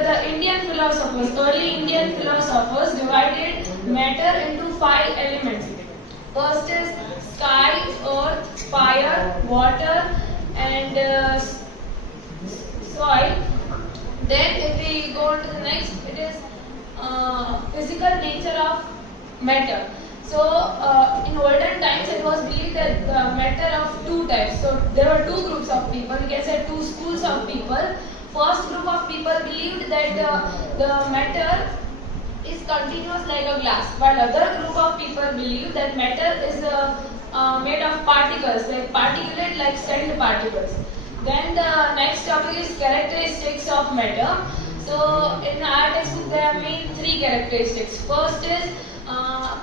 the Indian philosophers, early Indian philosophers divided matter into 5 elements. First is sky, earth, fire, water, and soil. Then if we go on to the next, it is physical nature of matter. So in olden times it was believed that the matter of two types. So there were two groups of people, we can say two schools of people. First group of people believed that the matter is continuous like a glass, while other group of people believe that matter is made of particles, like particulate like sand particles. Then the next topic is characteristics of matter. So in our textbook there are main 3 characteristics. First is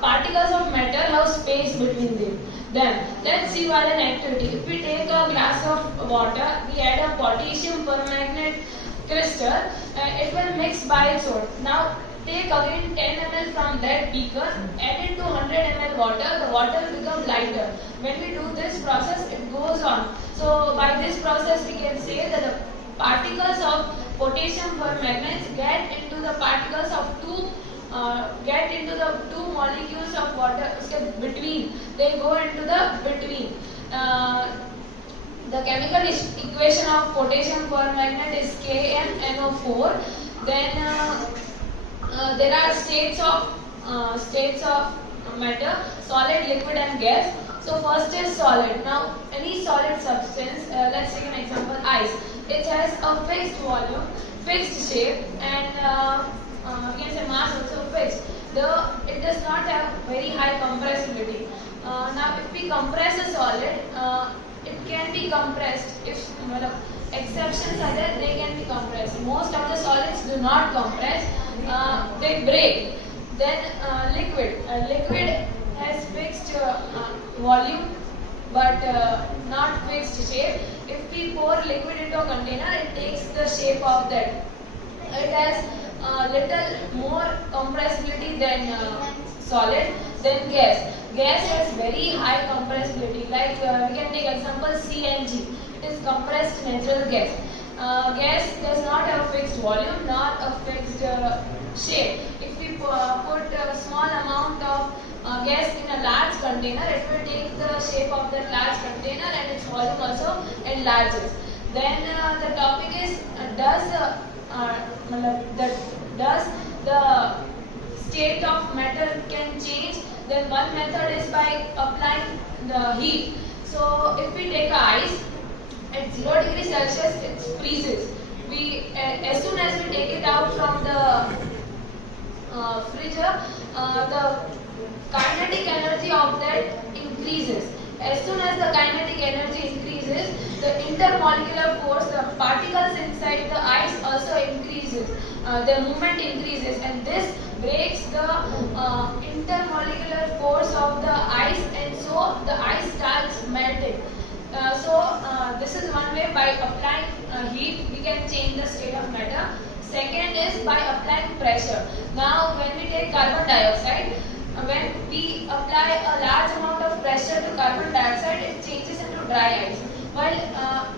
particles of matter have space between them. Then let's see one activity. If we take a glass of water, we add a potassium permanganate crystal, it will mix by its own. Now take again 10 ml from that beaker, add it to 100 ml water, the water will become lighter. When we do this process, it goes on. So by this process we can say that the particles of potassium permanganate get into the particles of get into the two molecules of water between. They go into the between. The chemical equation of potassium permanganate is KnNO4. Then there are states of matter: solid, liquid, and gas. So first is solid. Now any solid substance, let's take an example: ice. It has a fixed volume, fixed shape, and we can say mass also fixed. It does not have very high compressibility. Now if we compress a solid, it can be compressed. If exceptions are there, they can be compressed. Most of the solids do not compress, they break. Then liquid. Liquid has fixed volume but not fixed shape. If we pour liquid into a container, it takes the shape of that. It has little more compressibility than solid. Then gas. Gas has very high compressibility. Like we can take example CNG. It is compressed natural gas. Gas does not have a fixed volume, not a fixed shape. If we put a small amount of gas in a large container, it will take the shape of that large container and its volume also enlarges. Then the topic is does the state of matter can change? Then one method is by applying the heat. So if we take ice at 0 degrees Celsius, it freezes. As soon as we take it out from the freezer, the kinetic energy of that increases. As soon as the kinetic energy increases, the intermolecular force, the particles inside the ice also increases. Their movement increases, and this breaks the intermolecular force of the ice, and so the ice starts melting. This is one way. By applying heat, we can change the state of matter. Second is by applying pressure. Now, when we take carbon dioxide, when we apply a large amount of pressure to carbon dioxide, it changes into dry ice. While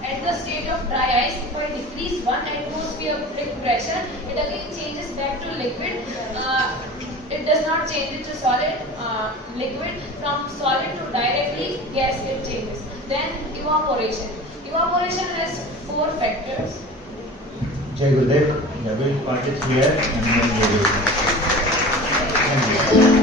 at the state of dry ice, if I decrease 1 atmospheric pressure, it again changes back to liquid. It does not change it to solid, liquid. From solid to directly gas, it changes. Then evaporation. Evaporation has 4 factors. Jai Gurudev, we will part it here and then we will. Thank you.